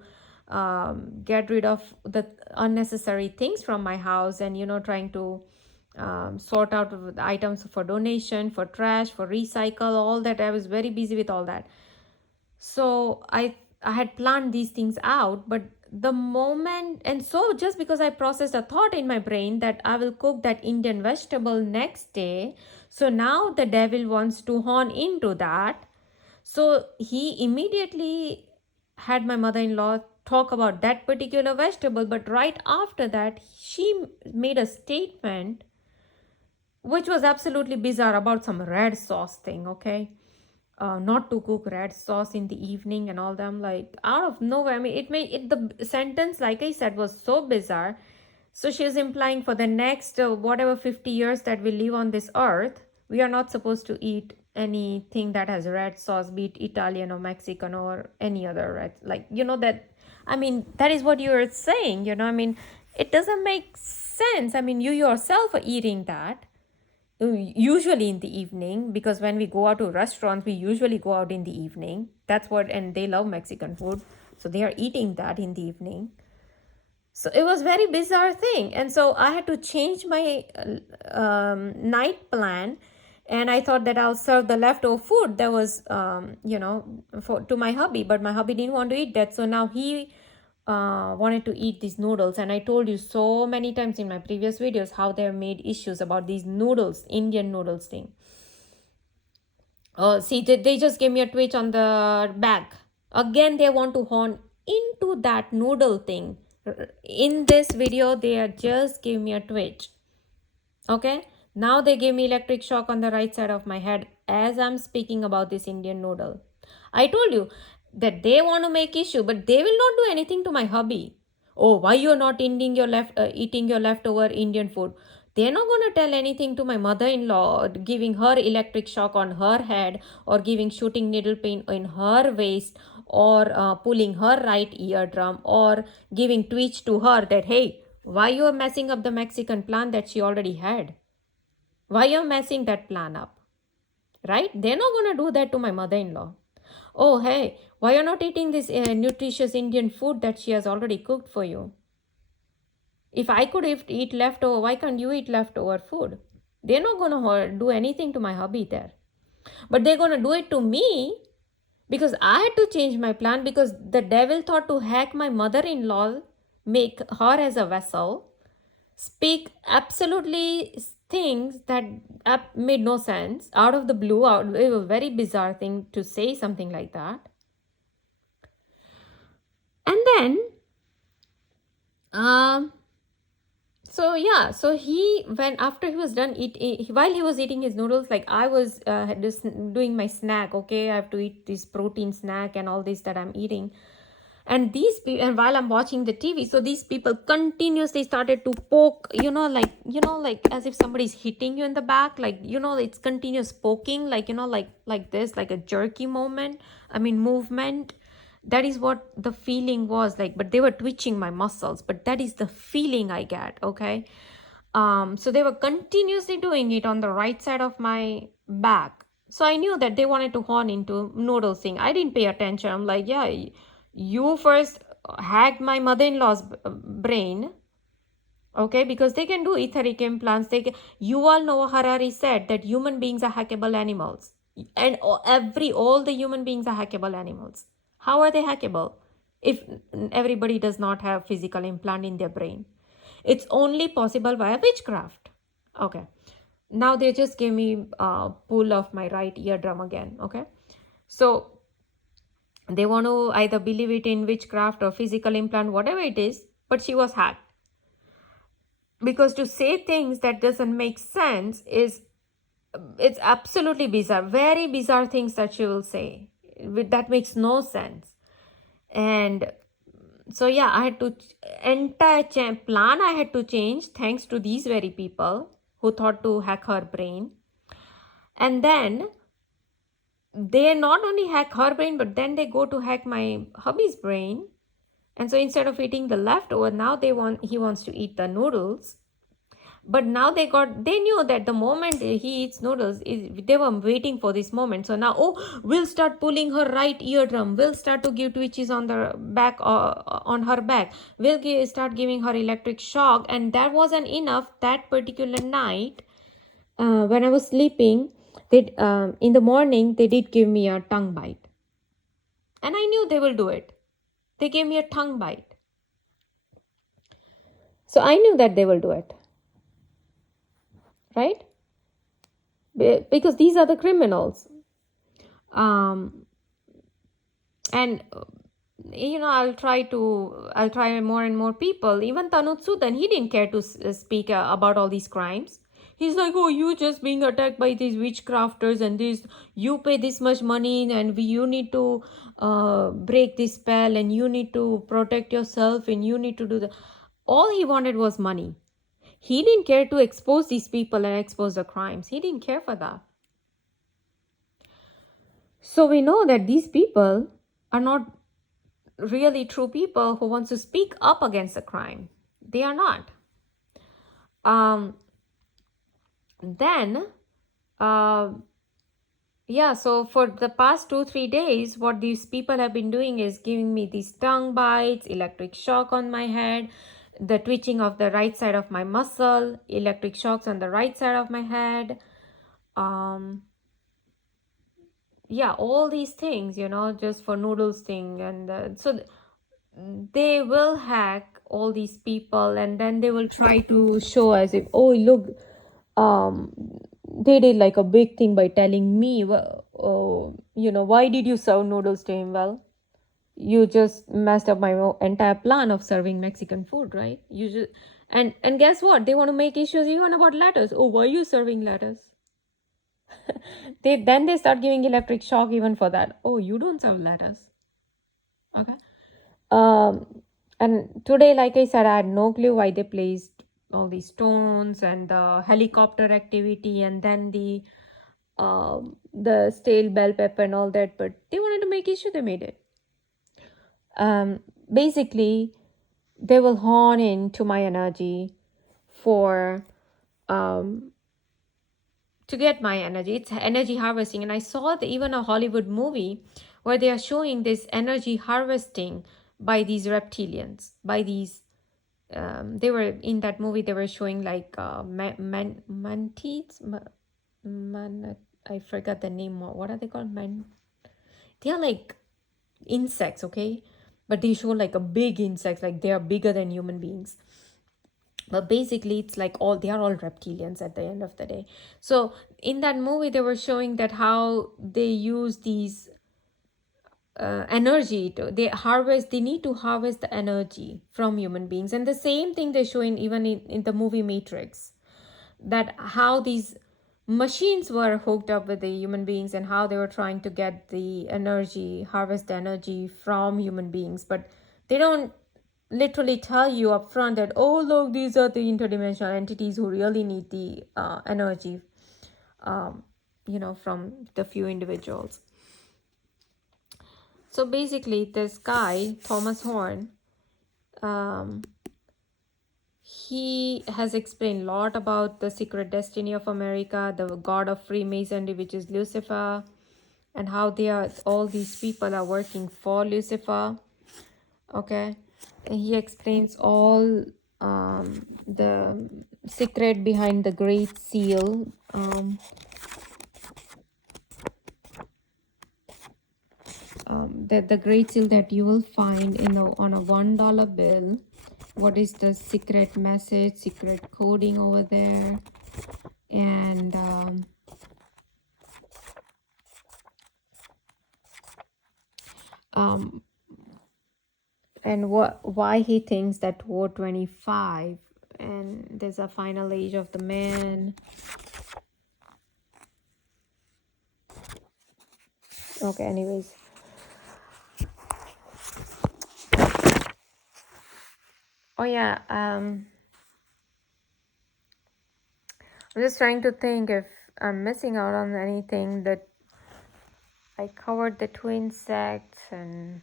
get rid of the unnecessary things from my house, and trying to sort out items for donation, for trash, for recycle, all that. I was very busy with all that. So I had planned these things out, but the moment, and so just because I processed a thought in my brain that I will cook that Indian vegetable next day, so now the devil wants to horn into that. So he immediately had my mother-in-law talk about that particular vegetable, but right after that she made a statement which was absolutely bizarre about some red sauce thing, okay? Not to cook red sauce in the evening and all that. I'm like, out of nowhere. I mean, the sentence, like I said, was so bizarre. So she's implying for the next whatever 50 years that we live on this earth, we are not supposed to eat anything that has red sauce, be it Italian or Mexican or any other red. Like, that, I mean, that is what you're saying, I mean, it doesn't make sense. I mean, you yourself are eating that usually in the evening, because when we go out to restaurants we usually go out in the evening. That's what, and they love Mexican food, so they are eating that in the evening. So it was very bizarre thing, and so I had to change my night plan. And I thought that I'll serve the leftover food that was to my hubby, but my hubby didn't want to eat that. So now he wanted to eat these noodles. And I told you so many times in my previous videos how they made issues about these noodles, Indian noodles thing. Oh, see, they just gave me a twitch on the back. Again, they want to horn into that noodle thing. In this video, they are just gave me a twitch. Okay, now they gave me electric shock on the right side of my head as I'm speaking about this Indian noodle. I told you that they want to make issue, but they will not do anything to my hubby. Oh, why you're not eating your leftover Indian food? They're not going to tell anything to my mother-in-law, giving her electric shock on her head, or giving shooting needle pain in her waist, or pulling her right eardrum, or giving twitch to her that, hey, why you are messing up the Mexican plan that she already had? Why you're messing that plan up? Right? They're not going to do that to my mother-in-law. Oh, hey, why you're not eating this nutritious Indian food that she has already cooked for you? If I could eat leftover, why can't you eat leftover food? They're not going to do anything to my hubby there. But they're going to do it to me, because I had to change my plan, because the devil thought to hack my mother-in-law, make her as a vessel, speak absolutely things that made no sense out of the blue. It was a very bizarre thing to say something like that. And then so yeah, so after he was done while he was eating his noodles, like I was just doing my snack. Okay, I have to eat this protein snack and all this that I'm eating. And and while I'm watching the TV, so these people continuously started to poke, like as if somebody's hitting you in the back, like, it's continuous poking, like, like this, like a jerky movement. That is what the feeling was like. But they were twitching my muscles, but that is the feeling I get. Okay. So they were continuously doing it on the right side of my back. So I knew that they wanted to horn into noodles thing. I didn't pay attention. I'm like, yeah, you first hacked my mother-in-law's brain. Okay, because they can do etheric implants. You all know Harari said that human beings are hackable animals. And all the human beings are hackable animals. How are they hackable if everybody does not have physical implant in their brain? It's only possible via witchcraft. Okay. Now they just gave me a pull of my right eardrum again. Okay. So they want to either believe it in witchcraft or physical implant, whatever it is, but she was hacked. Because to say things that doesn't make sense it's absolutely bizarre. Very bizarre things that she will say. That makes no sense. And so yeah, I had to entire plan I had to change thanks to these very people who thought to hack her brain. And then they not only hack her brain, but then they go to hack my hubby's brain. And so instead of eating the leftover, now he wants to eat the noodles. But now they knew that the moment he eats noodles, they were waiting for this moment. So now, we'll start pulling her right eardrum. We'll start to give twitches on the back, on her back. We'll start giving her electric shock. And that wasn't enough. That particular night, when I was sleeping, in the morning, they did give me a tongue bite. And I knew they will do it. They gave me a tongue bite. So I knew that they will do it, right? Because these are the criminals. Um, and I'll try more and more people. Even Tanutsudan, he didn't care to speak about all these crimes. He's like, oh, you just being attacked by these witchcrafters and this, you pay this much money and you need to break this spell and you need to protect yourself and you need to do the. All he wanted was money. He didn't care to expose these people and expose the crimes. He didn't care for that. So we know that these people are not really true people who wants to speak up against the crime. They are not. Um, then, uh, yeah, so for the past 2-3 days, what these people have been doing is giving me these tongue bites, electric shock on my head, the twitching of the right side of my muscle, electric shocks on the right side of my head. Um, yeah, all these things, just for noodles thing. And they will hack all these people and then they will try to show as if, oh, look, um they did like a big thing by telling me, oh, why did you serve noodles to him? Well, you just messed up my entire plan of serving Mexican food, right? You just and guess what, they want to make issues even about lettuce. Oh, why are you serving lettuce? They start giving electric shock even for that. Oh, you don't serve lettuce. Okay. Um, and today, like I said, I had no clue why they placed all these stones and the helicopter activity and then the stale bell pepper and all that. But they wanted to make issue, they made it. Basically, they will hone into my energy for um, to get my energy. It's energy harvesting. And I saw even a Hollywood movie where they are showing this energy harvesting by these reptilians, by these they were in that movie, they were showing like mantids, I forgot the name. What are they called? They are like insects, okay? But they show like a big insects, like they are bigger than human beings. But basically it's like they are all reptilians at the end of the day. So in that movie they were showing that how they use these energy they need to harvest the energy from human beings. And the same thing they show even in the movie Matrix, that how these machines were hooked up with the human beings and how they were trying to get the energy, harvest the energy from human beings. But they don't literally tell you up front that, oh, look, these are the interdimensional entities who really need the energy, from the few individuals. So basically, this guy, Thomas Horn, he has explained a lot about the secret destiny of America, the god of Freemasonry, which is Lucifer, and how all these people are working for Lucifer. Okay, and he explains all the secret behind the Great Seal. That the Great Seal that you will find on a $1 bill. What is the secret message, secret coding over there, and why he thinks that 425 and there's a final age of the man. Okay, anyways. Oh yeah, I'm just trying to think if I'm missing out on anything. That I covered the twin sects and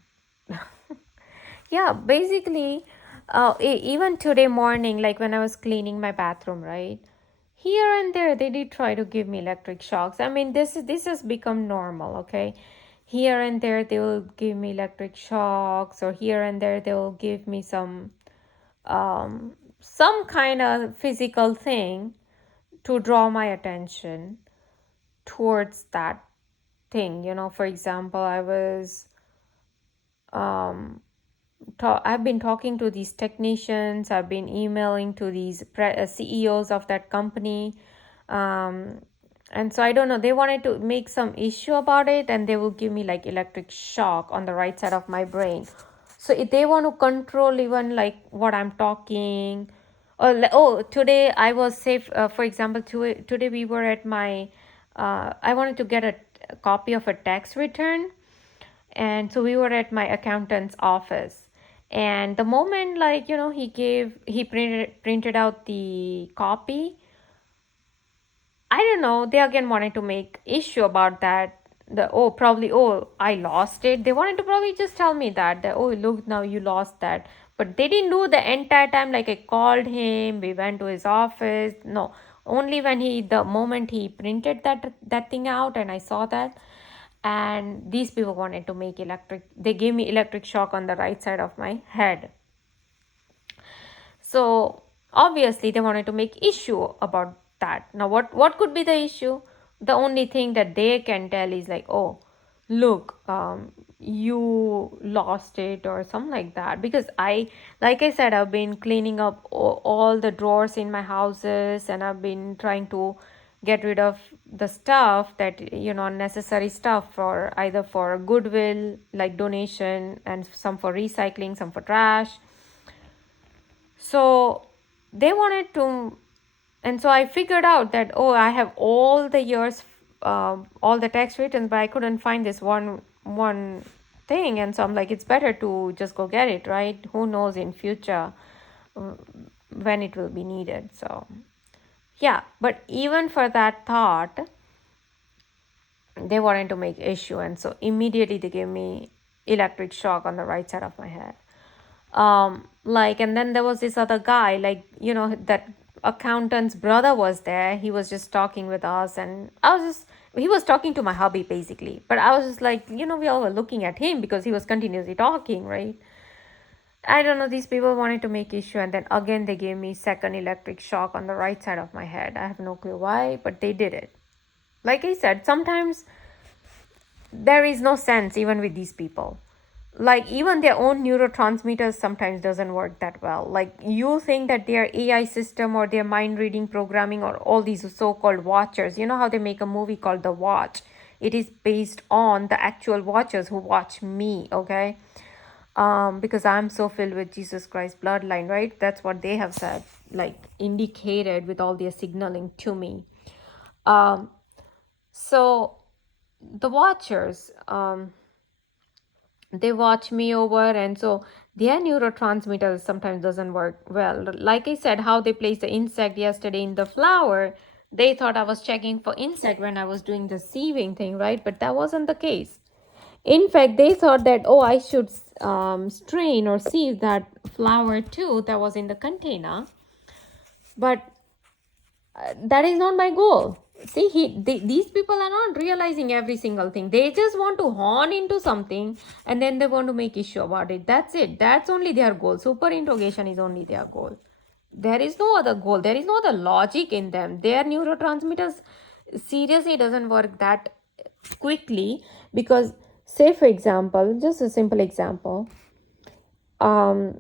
yeah, basically, even today morning, like when I was cleaning my bathroom, right? Here and there, they did try to give me electric shocks. I mean, this has become normal, okay? Here and there, they will give me electric shocks, or here and there, they will give me some kind of physical thing to draw my attention towards that thing. For example, I was I've been talking to these technicians. I've been emailing to these CEOs of that company. Um, and so I don't know, they wanted to make some issue about it, and they will give me like electric shock on the right side of my brain. So if they want to control even like what I'm talking, or today I was safe. For example, today we were at my. I wanted to get a copy of a tax return, and so we were at my accountant's office, and the moment, like, he printed out the copy. I don't know, they again wanted to make issue about that. Probably, I lost it. They wanted to probably just tell me that, oh, look, now you lost that. But they didn't do the entire time. Like, I called him, we went to his office. No, only when the moment he printed that thing out, and I saw that. And these people wanted to make they gave me electric shock on the right side of my head. So obviously they wanted to make issue about that. Now what could be the issue? The only thing that they can tell is like, oh, look, you lost it or something like that. Because like I said, I've been cleaning up all the drawers in my houses, and I've been trying to get rid of the stuff that, unnecessary stuff, for either for goodwill, like donation, and some for recycling, some for trash. So they wanted to, and so I figured out that, oh, I have all the years, all the tax returns, but I couldn't find this one thing. And so I'm like, it's better to just go get it, right? Who knows in future uh, when it will be needed. So yeah, but even for that thought, they wanted to make issue, and so immediately they gave me electric shock on the right side of my head. And then there was this other guy, like, that accountant's brother was there. He was just talking with us, and he was talking to my hubby basically, but I was just like, we all were looking at him because he was continuously talking, right? I don't know, these people wanted to make issue, and then again they gave me second electric shock on the right side of my head. I have no clue why, but they did it. Like I said, sometimes there is no sense even with these people. Like, even their own neurotransmitters sometimes doesn't work that well. Like, you think that their AI system or their mind reading programming or all these so-called watchers, you know how they make a movie called The Watch? It is based on the actual watchers who watch me, okay? Because I'm so filled with Jesus Christ bloodline, right? That's what they have said, like, indicated with all their signaling to me. So the watchers, they watch me over, and so their neurotransmitters sometimes doesn't work well. Like I said, how they placed the insect yesterday in the flower, they thought I was checking for insect when I was doing the sieving thing, right? But that wasn't the case. In fact, they thought that, oh, I should strain or sieve that flower too that was in the container. But that is not my goal. See, these people are not realizing every single thing. They just want to horn into something, and then they want to make issue about it. That's it. That's only their goal. Super interrogation is only their goal. There is no other goal. There is no other logic in them. Their neurotransmitters seriously doesn't work that quickly. Because, say for example, just a simple example, I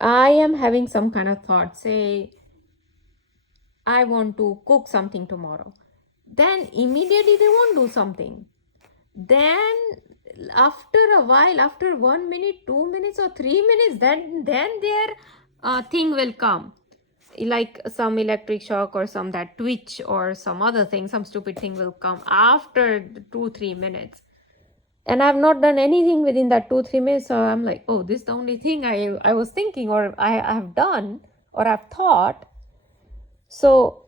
am having some kind of thought. Say, I want to cook something tomorrow. Then immediately they won't do something. Then after a while, after 1 minute, 2 minutes, or 3 minutes, then their thing will come. Like some electric shock or some that twitch or some other thing, some stupid thing will come after 2-3 minutes. And I've not done anything within that 2-3 minutes. So I'm like, oh, this is the only thing I was thinking, or I have done, or I've thought. So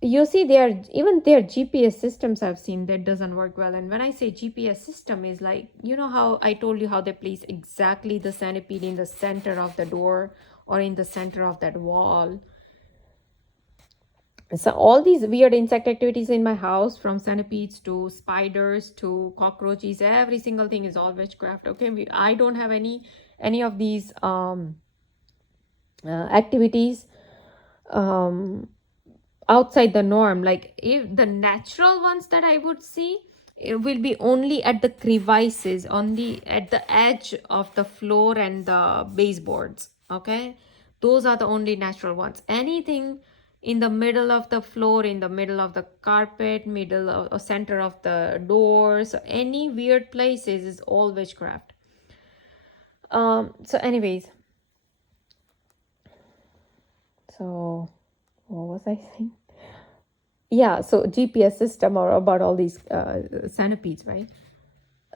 you see, even their GPS systems I've seen that doesn't work well. And when I say GPS system, is like, how I told you how they place exactly the centipede in the center of the door or in the center of that wall. So all these weird insect activities in my house, from centipedes to spiders to cockroaches, every single thing is all witchcraft. Okay, I don't have any of these activities outside the norm. Like, if the natural ones that I would see, It will be only at the crevices, only at the edge of the floor and the baseboards. Okay, those are the only natural ones. Anything in the middle of the floor, in the middle of the carpet, middle of, or center of the doors, any weird places is all witchcraft. So anyways, so what was I saying? Yeah, so GPS system, or about all these centipedes, right?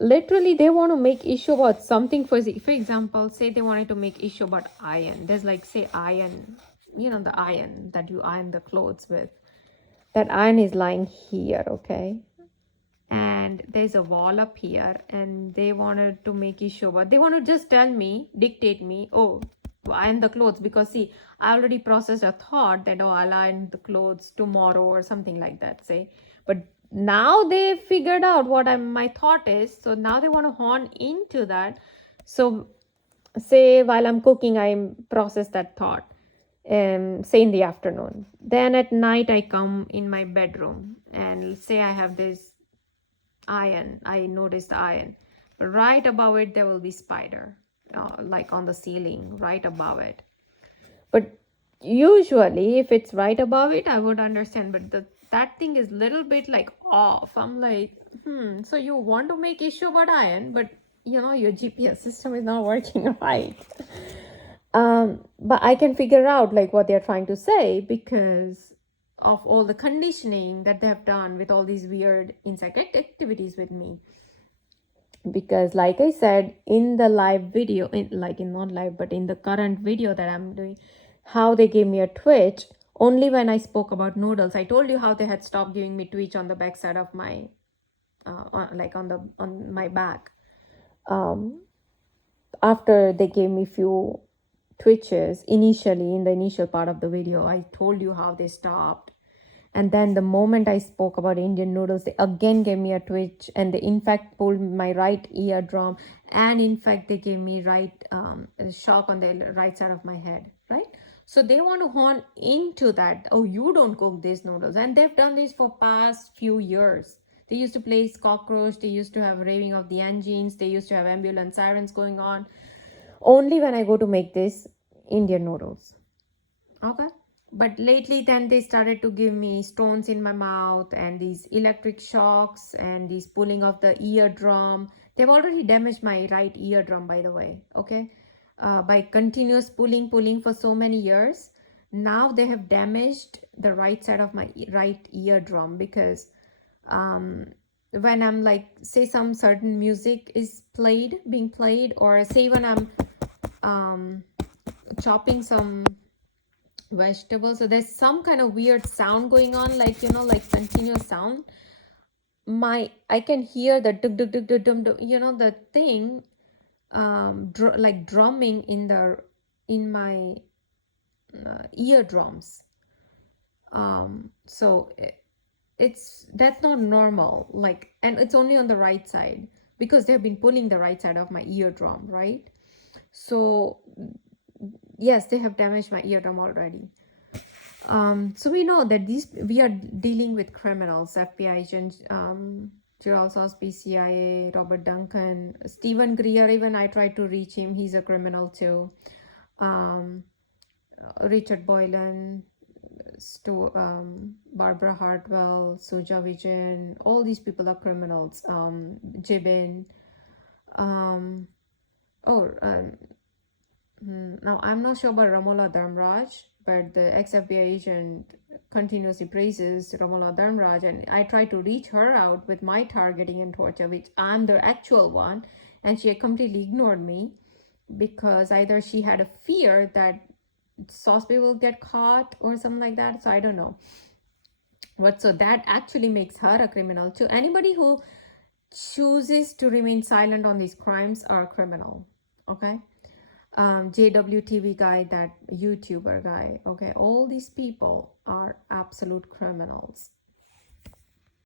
Literally, they want to make issue about something. For example, say they wanted to make issue about iron. There's like, say, iron, the iron that you iron the clothes with. That iron is lying here, okay? And there's a wall up here, and they wanted to make issue, but they want to just tell me, dictate me, oh, iron the clothes, because see, I already processed a thought that, oh, I'll iron the clothes tomorrow or something like that, say. But now they figured out what my thought is, so now they want to hone into that. So say while I'm cooking, I process that thought, say in the afternoon. Then at night I come in my bedroom and say I have this iron. I noticed the iron. Right above it, there will be spider, like on the ceiling, right above it. But usually, if it's right above it, I would understand. But that thing is little bit like off. I'm like, so you want to make issue about iron, but your GPS system is not working right. But I can figure out like what they're trying to say because of all the conditioning that they have done with all these weird insect activities with me. Because like I said in the live video, in not live but in the current video that I'm doing, how they gave me a twitch only when I spoke about noodles. I told you how they had stopped giving me twitch on the back side of my on my back. After they gave me few twitches initially in the initial part of the video, I told you how they stopped. And then the moment I spoke about Indian noodles, they again gave me a twitch, and they in fact pulled my right eardrum, and in fact they gave me right shock on the right side of my head, right? So they want to hone into that. Oh, you don't cook these noodles, and they've done this for past few years. They used to play cockroach. They used to have raving of the engines. They used to have ambulance sirens going on. Only when I go to make this Indian noodles. Okay. But lately, then they started to give me stones in my mouth and these electric shocks and these pulling of the eardrum. They've already damaged my right eardrum, by the way. Okay. By continuous pulling for so many years. Now they have damaged the right side of my right eardrum because when I'm like, say some certain music is being played, or say when I'm chopping some vegetables, so there's some kind of weird sound going on, like like continuous sound. I can hear the duk duk duk duk dum dum, the thing, like drumming in my eardrums. So that's not normal, like, and it's only on the right side because they've been pulling the right side of my eardrum, right? So yes, they have damaged my eardrum already. So we know that we are dealing with criminals, FBI agent, Gerald Sosby, CIA, Robert Duncan, Stephen Greer. Even I tried to reach him. He's a criminal too. Richard Boylan, Barbara Hartwell, Soja Vijan. All these people are criminals. Jibin. Now, I'm not sure about Ramola Dharmraj, but the ex-FBI agent continuously praises Ramola Dharmraj, and I try to reach her out with my targeting and torture, which I'm the actual one, and she completely ignored me because either she had a fear that Sosby will get caught or something like that, so I don't know. So that actually makes her a criminal too. Anybody who chooses to remain silent on these crimes are a criminal, okay? JWTV guy, that YouTuber guy, okay, all these people are absolute criminals.